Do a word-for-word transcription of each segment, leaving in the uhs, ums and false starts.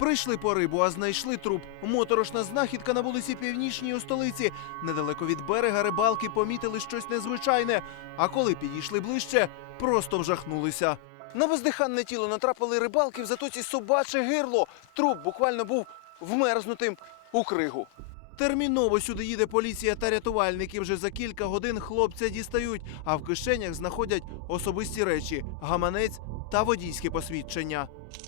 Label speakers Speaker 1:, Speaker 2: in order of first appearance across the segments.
Speaker 1: Прийшли по рибу, а знайшли труп. Моторошна знахідка на вулиці Північній у столиці. Недалеко від берега рибалки помітили щось незвичайне. А коли підійшли ближче, просто вжахнулися. На бездиханне тіло натрапили рибалки в затоці Собаче Гирло. Труп буквально був вмерзнутим у кригу. Терміново сюди їде поліція та рятувальники. Вже за кілька годин хлопця дістають, а в кишенях знаходять особисті речі – гаманець та водійське посвідчення.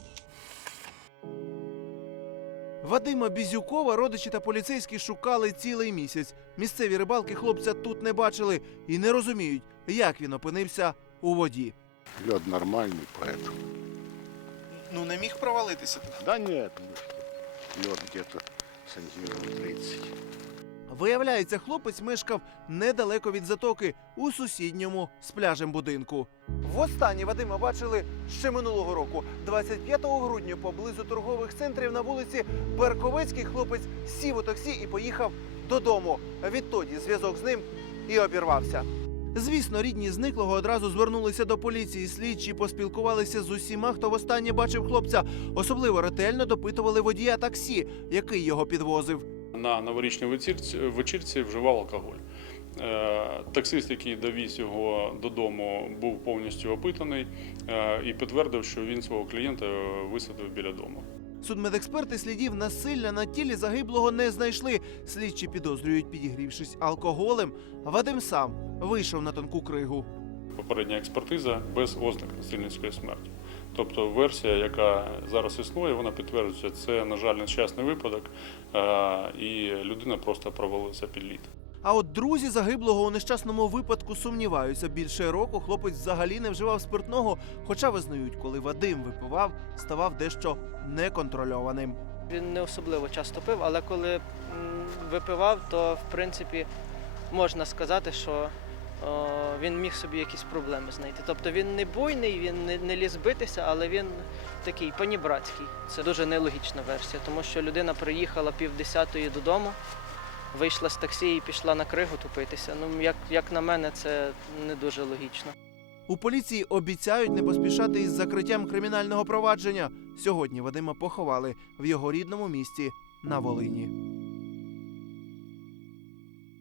Speaker 1: Вадима Бізюкова родичі та поліцейські шукали цілий місяць. Місцеві рибалки хлопця тут не бачили і не розуміють, як він опинився у воді.
Speaker 2: Лед нормальный, поэтому.
Speaker 1: Ну не міг провалитися тут?
Speaker 2: Да нет, лед где-то сантиметров тридцать.
Speaker 1: Виявляється, хлопець мешкав недалеко від затоки, у сусідньому з пляжем будинку. Востаннє Вадима бачили ще минулого року. двадцять п'ятого грудня поблизу торгових центрів на вулиці Берковецькій хлопець сів у таксі і поїхав додому. Відтоді зв'язок з ним і обірвався. Звісно, рідні зниклого одразу звернулися до поліції. Слідчі поспілкувалися з усіма, хто востаннє бачив хлопця. Особливо ретельно допитували водія таксі, який його підвозив.
Speaker 3: На новорічній вечірці, вечірці вживав алкоголь. Е, таксист, який довіз його додому, був повністю опитаний е, і підтвердив, що він свого клієнта висадив біля дому.
Speaker 1: Судмедексперти слідів насилля на тілі загиблого не знайшли. Слідчі підозрюють, підігрівшись алкоголем, Вадим сам вийшов на тонку кригу.
Speaker 3: Попередня експертиза без ознак насильницької смерті. Тобто версія, яка зараз існує, вона підтверджується, це, на жаль, нещасний випадок, і людина просто провалилася під лід.
Speaker 1: А от друзі загиблого у нещасному випадку сумніваються. Більше року хлопець взагалі не вживав спиртного, хоча визнають, коли Вадим випивав, ставав дещо неконтрольованим.
Speaker 4: Він не особливо часто пив, але коли випивав, то, в принципі, можна сказати, що о, він міг собі якісь проблеми знайти. Тобто він не буйний, він не, не ліз битися, але він такий панібратський. Це дуже нелогічна версія, тому що людина приїхала півдесятої додому, вийшла з таксі і пішла на кригу тупитися. Ну, як, як на мене, це не дуже логічно.
Speaker 1: У поліції обіцяють не поспішати із закриттям кримінального провадження. Сьогодні Вадима поховали в його рідному місті на Волині.